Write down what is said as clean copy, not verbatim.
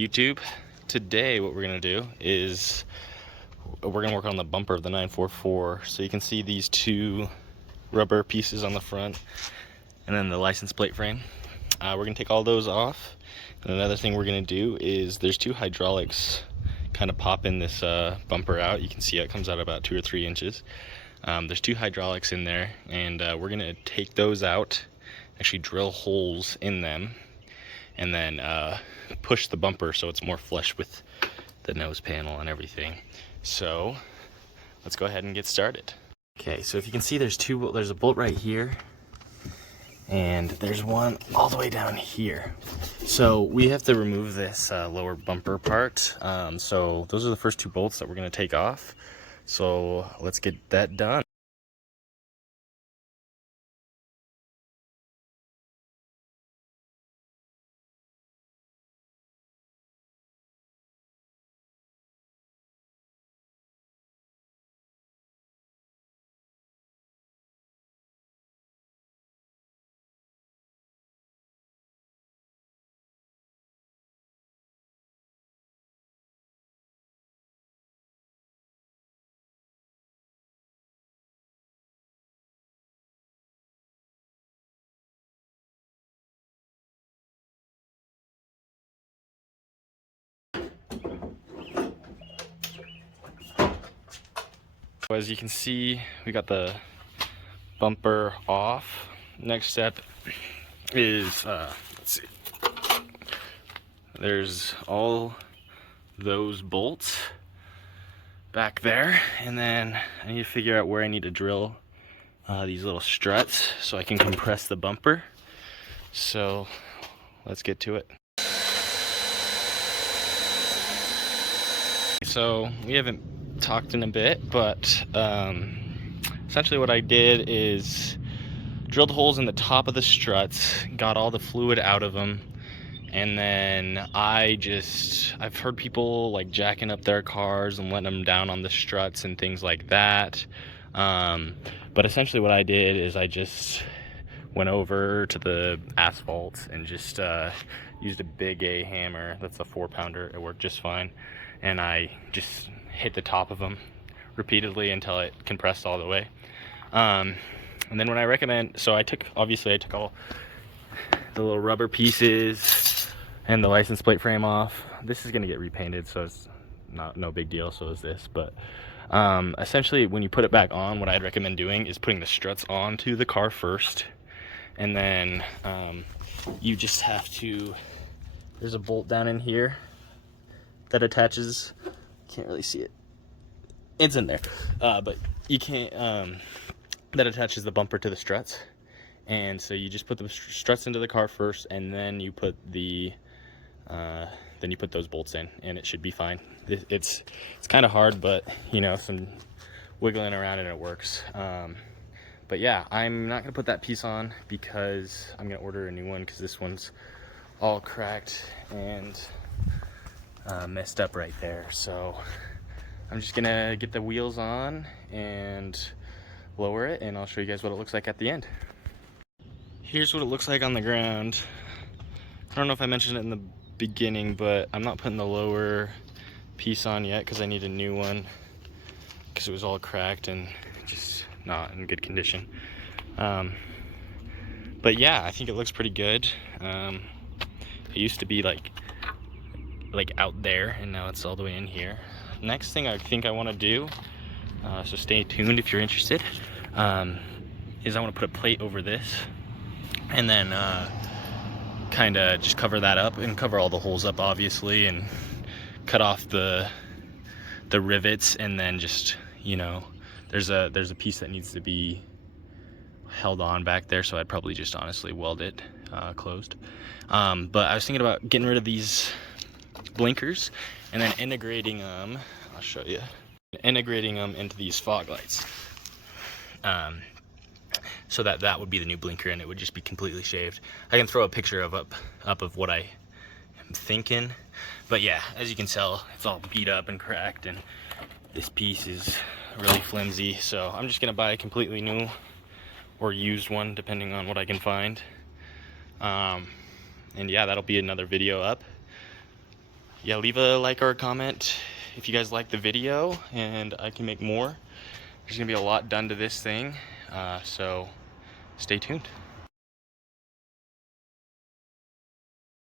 YouTube. Today what we're gonna do is we're gonna work on the bumper of the 944. So you can see these two rubber pieces on the front and then the license plate frame. We're gonna take all those off, and another thing we're gonna do is there's two hydraulics kind of popping this bumper out. You can see it comes out about 2 or 3 inches. There's two hydraulics in there, and we're gonna take those out, actually drill holes in them, and then push the bumper so it's more flush with the nose panel and everything. So let's go ahead and get started. Okay, so if you can see, there's a bolt right here, and there's one all the way down here. So we have to remove this lower bumper part. So those are the first two bolts that we're going to take off. So let's get that done. As you can see, we got the bumper off. Next step is, let's see, there's all those bolts back there, and then I need to figure out where I need to drill these little struts so I can compress the bumper. So let's get to it. So we haven't talked in a bit, but essentially what I did is drilled holes in the top of the struts, got all the fluid out of them, and then I've heard people like jacking up their cars and letting them down on the struts and things like that. But essentially what I did is I just went over to the asphalt and just used a big A hammer. That's a 4-pounder. It worked just fine. And I just hit the top of them repeatedly until it compressed all the way. And then when I recommend, so I took all the little rubber pieces and the license plate frame off. This is gonna get repainted, so it's no big deal, so is this. But essentially when you put it back on, what I'd recommend doing is putting the struts onto the car first, and then you just have to, there's a bolt down in here that attaches, can't really see it, it's in there, but you can't, that attaches the bumper to the struts. And so you just put the struts into the car first, and then you put those bolts in, and it should be fine. It's kind of hard, but you know, some wiggling around and it works. But yeah, I'm not gonna put that piece on because I'm gonna order a new one, because this one's all cracked and messed up right there. So I'm just gonna get the wheels on and lower it, and I'll show you guys what it looks like at the end. Here's what it looks like on the ground. I don't know if I mentioned it in the beginning, but I'm not putting the lower piece on yet because I need a new one, because it was all cracked and just not in good condition. But yeah, I think it looks pretty good. It used to be like out there, and now it's all the way in here. Next thing I think I want to do, so stay tuned if you're interested, is I want to put a plate over this, and then kind of just cover that up and cover all the holes up, obviously, and cut off the rivets, and then just, you know, there's a piece that needs to be held on back there, so I'd probably just honestly weld it closed. But I was thinking about getting rid of these blinkers and then integrating them, I'll show you, integrating them into these fog lights. So that would be the new blinker, and it would just be completely shaved. I can throw a picture up of what I am thinking. But yeah, as you can tell, it's all beat up and cracked, and this piece is really flimsy. So I'm just gonna buy a completely new or used one, depending on what I can find. And yeah, that'll be another video up. yeah, leave a like or a comment if you guys like the video, and I can make more. There's gonna be a lot done to this thing, so stay tuned.